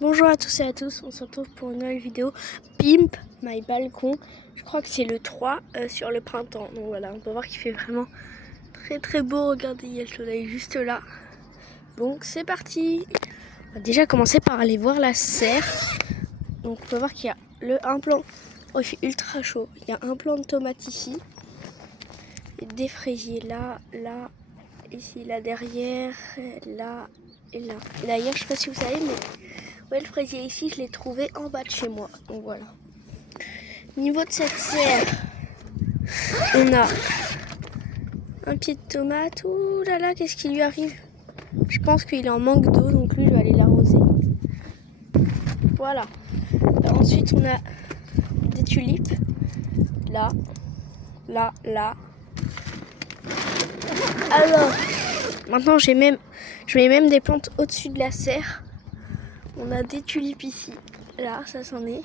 Bonjour à tous et à tous, on se retrouve pour une nouvelle vidéo Pimp My Balcon. Je crois que c'est le 3 sur le printemps. Donc voilà, on peut voir qu'il fait vraiment très beau. Regardez, il y a le soleil juste là. Donc c'est parti. On va déjà commencer par aller voir la serre. Donc on peut voir qu'il y a un plant. Oh, il fait ultra chaud. Il y a un plant de tomates ici. Et des fraisiers là, ici, là derrière, là et là. Et d'ailleurs, je sais pas si vous savez, mais ouais, le fraisier ici, je l'ai trouvé en bas de chez moi. Donc voilà. Niveau de cette serre, on a un pied de tomate. Ouh là là, qu'est-ce qui lui arrive? Je pense qu'il est en manque d'eau, donc lui, je vais aller l'arroser. Voilà. Ensuite, on a des tulipes. Là, là. Alors, maintenant, je mets même des plantes au-dessus de la serre. On a des tulipes ici. Là, ça s'en est.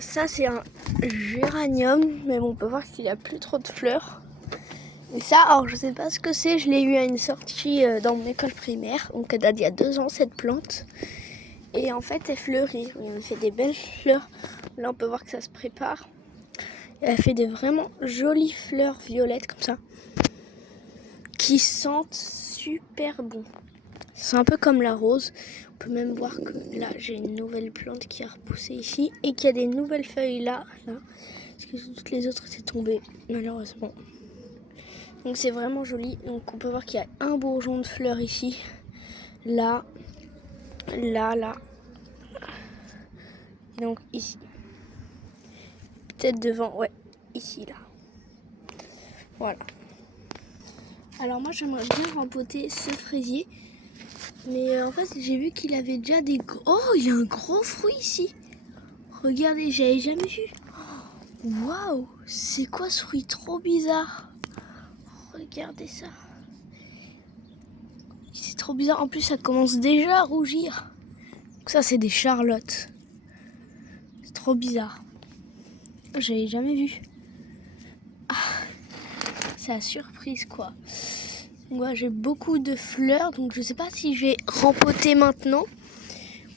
Ça, c'est un géranium, mais bon, on peut voir qu'il a plus trop de fleurs. Et ça, alors je sais pas ce que c'est, je l'ai eu à une sortie dans mon école primaire, donc elle date d'il y a 2 ans cette plante. Et en fait, elle fleurit, elle fait des belles fleurs. Là, on peut voir que ça se prépare. Et elle fait des vraiment jolies fleurs violettes comme ça, qui sentent super bon. C'est un peu comme la rose. On peut même voir que là, j'ai une nouvelle plante qui a repoussé ici et qu'il y a des nouvelles feuilles là, parce que toutes les autres étaient tombées, malheureusement. Donc c'est vraiment joli. Donc on peut voir qu'il y a un bourgeon de fleurs ici, là. Et donc ici. Peut-être devant, ouais, ici, là. Voilà. Alors moi, j'aimerais bien rempoter ce fraisier. Mais en fait, j'ai vu qu'il avait déjà des... Oh, il y a un gros fruit ici. Regardez, j'avais jamais vu. Waouh, c'est quoi ce fruit trop bizarre? Regardez ça. C'est trop bizarre. En plus, ça commence déjà à rougir. Donc ça, c'est des charlottes. C'est trop bizarre. J'avais jamais vu. Ah, c'est la surprise, quoi. Moi, j'ai beaucoup de fleurs, donc je sais pas si je vais rempoter maintenant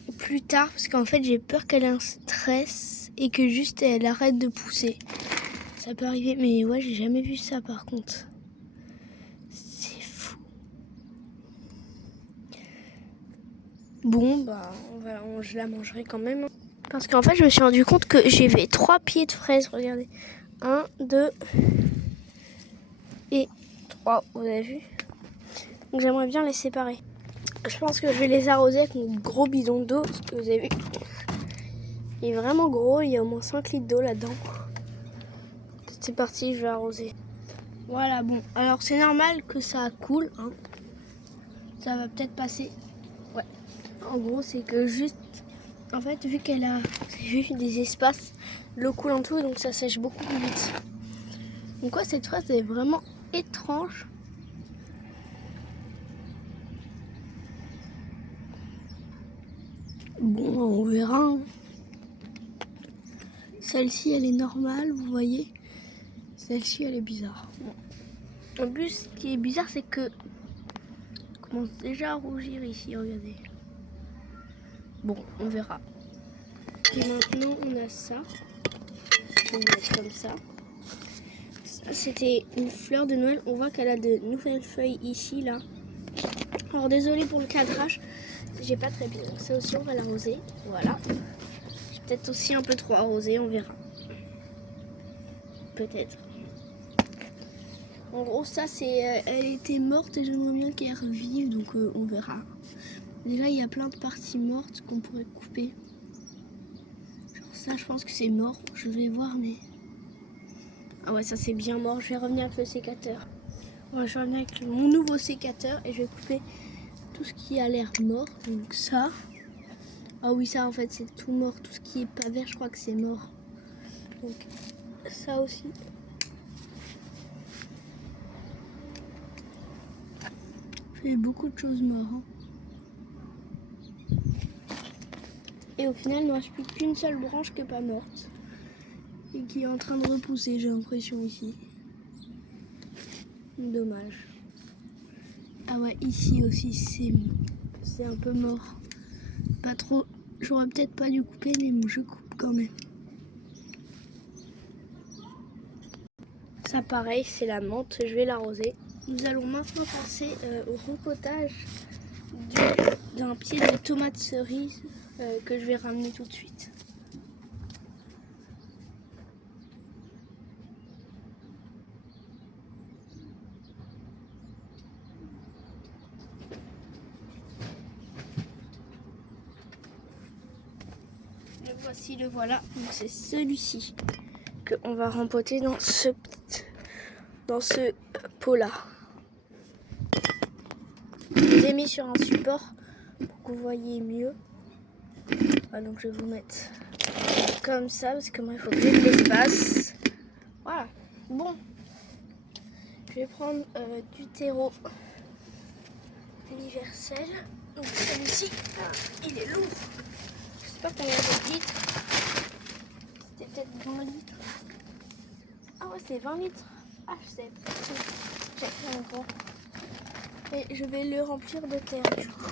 ou plus tard, parce qu'en fait, j'ai peur qu'elle ait un stress et que juste elle arrête de pousser. Ça peut arriver, mais ouais, j'ai jamais vu ça par contre. C'est fou. Bon, bah, je la mangerai quand même. Parce qu'en fait, je me suis rendu compte que j'avais 3 pieds de fraises. Regardez. 1, 2 et 3. Vous avez vu? Donc, j'aimerais bien les séparer. Je pense que je vais les arroser avec mon gros bidon d'eau. Parce que vous avez vu, il est vraiment gros. Il y a au moins 5 litres d'eau là-dedans. C'est parti, je vais arroser. Voilà, bon. Alors, c'est normal que ça coule. Hein. Ça va peut-être passer. Ouais. En gros, c'est que juste... En fait, vu qu'elle a juste des espaces, l'eau coule en tout, donc ça sèche beaucoup plus vite. Donc quoi, cette fraise est vraiment étrange. Bon, on verra. Hein. Celle-ci, elle est normale, vous voyez. Celle-ci, elle est bizarre. Bon. En plus, ce qui est bizarre, c'est que... Elle commence déjà à rougir ici, regardez. Bon, on verra. Et maintenant, on a ça. On va mettre comme ça. C'était une fleur de Noël. On voit qu'elle a de nouvelles feuilles ici, là. Alors, désolé pour le cadrage. J'ai pas très bien. Ça aussi, on va l'arroser. Voilà. J'ai peut-être aussi un peu trop arrosé. On verra. Peut-être. En gros, ça, c'est... elle était morte et j'aimerais bien qu'elle revive. Donc, on verra. Déjà, il y a plein de parties mortes qu'on pourrait couper. Genre ça, je pense que c'est mort. Je vais voir, mais... Ah ouais, ça, c'est bien mort. Je vais revenir avec le sécateur. Ouais, je vais revenir avec mon nouveau sécateur et je vais couper tout ce qui a l'air mort. Donc ça. Ah oui, ça en fait c'est tout mort. Tout ce qui est pas vert, je crois que c'est mort. Donc ça aussi. J'ai beaucoup de choses mortes. Hein. Et au final, il ne reste plus qu'une seule branche qui n'est pas morte. Et qui est en train de repousser, j'ai l'impression ici. Dommage. Ah ouais, ici aussi c'est un peu mort. pas trop. J'aurais peut-être pas dû couper, mais bon, je coupe quand même. Ça pareil, c'est la menthe, je vais l'arroser. Nous allons maintenant passer au rempotage d'un pied de tomate cerise que je vais ramener tout de suite. Le voici, le voilà. C'est celui-ci qu'on va rempoter dans ce pot-là. Je les ai mis sur un support pour que vous voyez mieux. Ah, donc je vais vous mettre comme ça parce que moi il faut que j'ai de l'espace. Voilà. Bon, je vais prendre du terreau universel. Donc celui-ci, il est lourd. Je sais pas combien de litres. C'était peut-être 20 litres. Ah ouais, c'est 20 litres. Ah, je sais. J'ai pris un gros. Et je vais le remplir de terre du coup.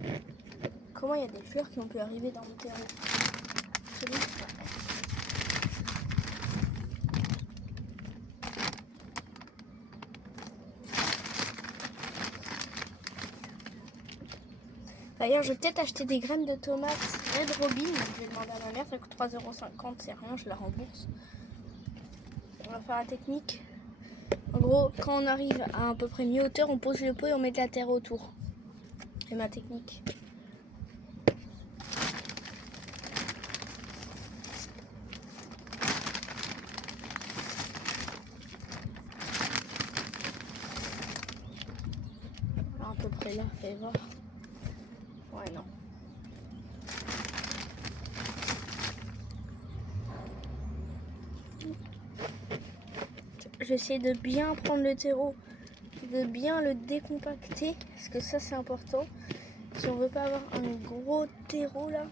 Voilà. Comment il y a des fleurs qui ont pu arriver dans mon terreau? D'ailleurs, je vais peut-être acheter des graines de tomates Red Robin. Je vais demander à ma mère, ça coûte 3,50 €, c'est rien, je la rembourse. On va faire la technique. En gros, quand on arrive à peu près mi-hauteur, on pose le pot et on met de la terre autour. C'est ma technique. Voilà, à peu près là, fallait voir. Ouais, non. J'essaie de bien prendre le terreau, de bien le décompacter, parce que ça c'est important. Si on veut pas avoir un gros terreau là,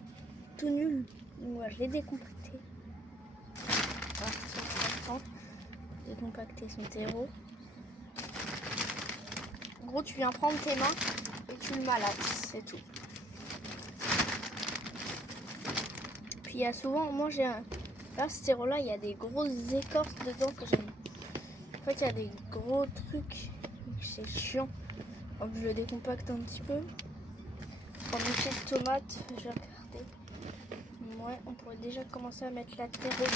tout nul, donc voilà, je l'ai décompacté. Voilà, c'est important, décompacter son terreau. En gros, tu viens prendre tes mains et tu le malaxes, c'est tout. Puis il y a souvent, moi j'ai un... Là, ce terreau là, il y a des grosses écorces dedans que j'aime. En fait, il y a des gros trucs, c'est chiant. Donc je le décompacte un petit peu. Pour mes pieds de tomates, je vais regarder. Ouais, on pourrait déjà commencer à mettre la terre autour.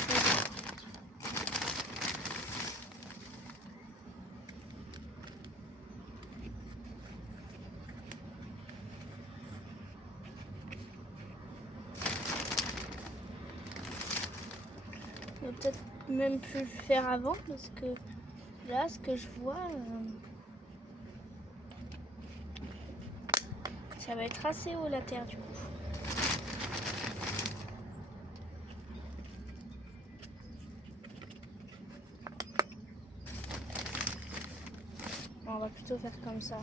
On va peut-être même plus le faire avant parce que là, ce que je vois, ça va être assez haut la terre du coup. On va plutôt faire comme ça.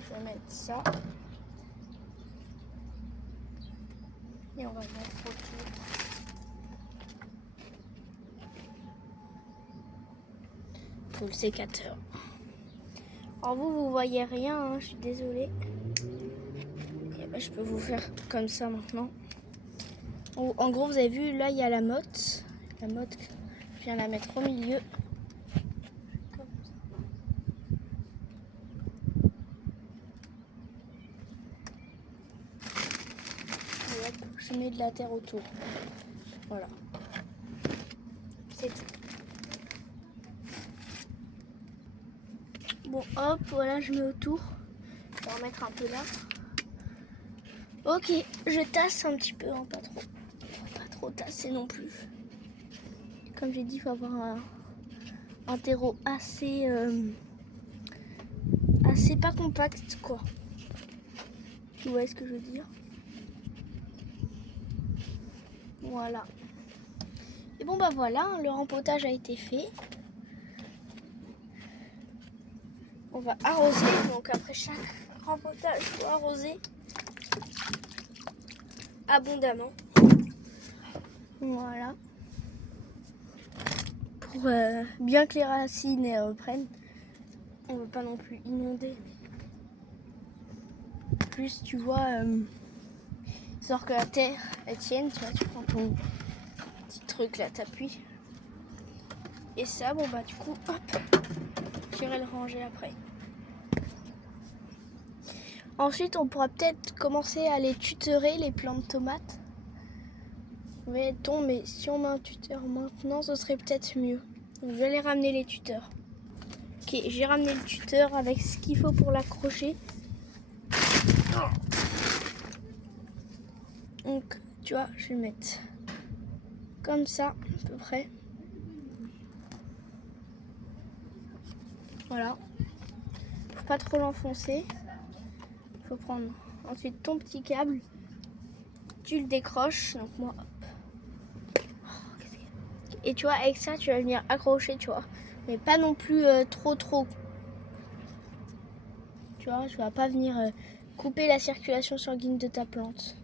Je vais mettre ça. Et on va mettre autour. Pour le sécateur. Alors vous voyez rien, hein, je suis désolée. Et ben, je peux vous faire comme ça maintenant. En gros, vous avez vu, là il y a la motte. La motte, je viens la mettre au milieu. Et hop, je mets de la terre autour. Voilà. C'est tout. Bon, hop, voilà, je mets autour. Je vais en mettre un peu là. Ok, je tasse un petit peu, hein, pas trop. Pas trop tasser non plus. Comme j'ai dit, il faut avoir un terreau assez, assez pas compact, quoi. Vous voyez ce que je veux dire? Voilà. Et bon, bah voilà, le rempotage a été fait. On va arroser, donc après chaque rempotage, il faut arroser abondamment. Voilà. Pour bien que les racines reprennent. On ne veut pas non plus inonder. Plus tu vois, histoire que la terre elle tienne, tu vois, tu prends ton petit truc là, t'appuies. Et ça, bon bah du coup, hop, j'irai le ranger après. Ensuite, on pourra peut-être commencer à les tutorer, les plants de tomates. Mais si on met un tuteur maintenant, ce serait peut-être mieux. Donc, je vais aller ramener les tuteurs. Ok, j'ai ramené le tuteur avec ce qu'il faut pour l'accrocher. Donc, tu vois, je vais le mettre comme ça, à peu près. Voilà. Faut pas trop l'enfoncer. Faut prendre ensuite ton petit câble. Tu le décroches. Donc moi, hop. Et tu vois, avec ça, tu vas venir accrocher, tu vois. Mais pas non plus trop. Tu vois, tu vas pas venir couper la circulation sanguine de ta plante.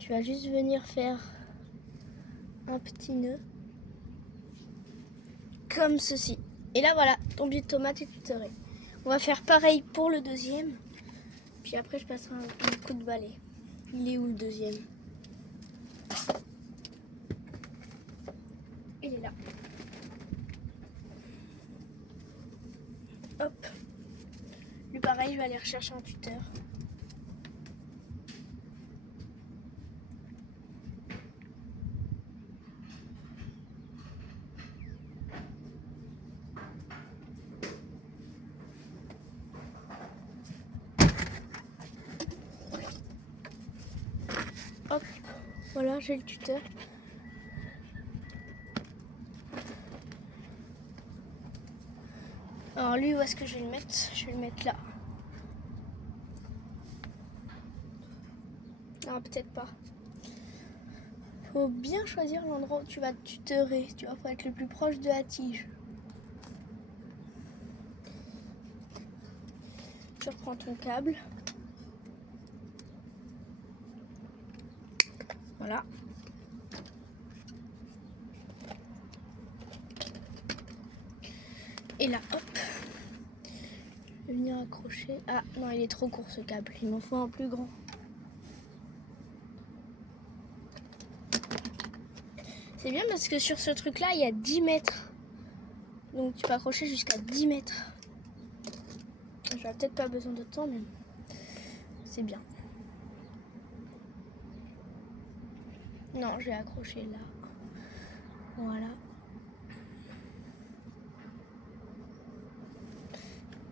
Tu vas juste venir faire un petit nœud. Comme ceci. Et là, voilà, ton pied de tomate est tutoré. On va faire pareil pour le deuxième. Puis après, je passerai un coup de balai. Il est où le deuxième? Il est là. Hop. Lui, pareil, je vais aller rechercher un tuteur. Hop. Voilà, j'ai le tuteur. Alors lui, où est-ce que je vais le mettre? Je vais le mettre là. Non, peut-être pas. Faut bien choisir l'endroit où tu vas te tutorer. Tu vas pas être le plus proche de la tige. Tu reprends ton câble. Voilà. Et là, hop. Je vais venir accrocher. Ah non, il est trop court ce câble. Il m'en faut un plus grand. C'est bien parce que sur ce truc là, il y a 10 mètres. Donc tu peux accrocher jusqu'à 10 mètres. J'aurais peut-être pas besoin de temps, mais c'est bien. Non, j'ai accroché là. Voilà.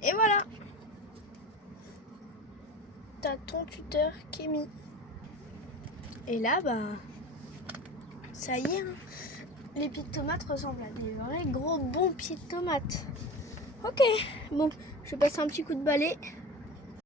Et voilà. T'as ton tuteur qui est mis. Et là, bah, ça y est. Hein. Les pieds de tomates ressemblent à des vrais gros bons pieds de tomates. Ok, bon, je vais passer un petit coup de balai.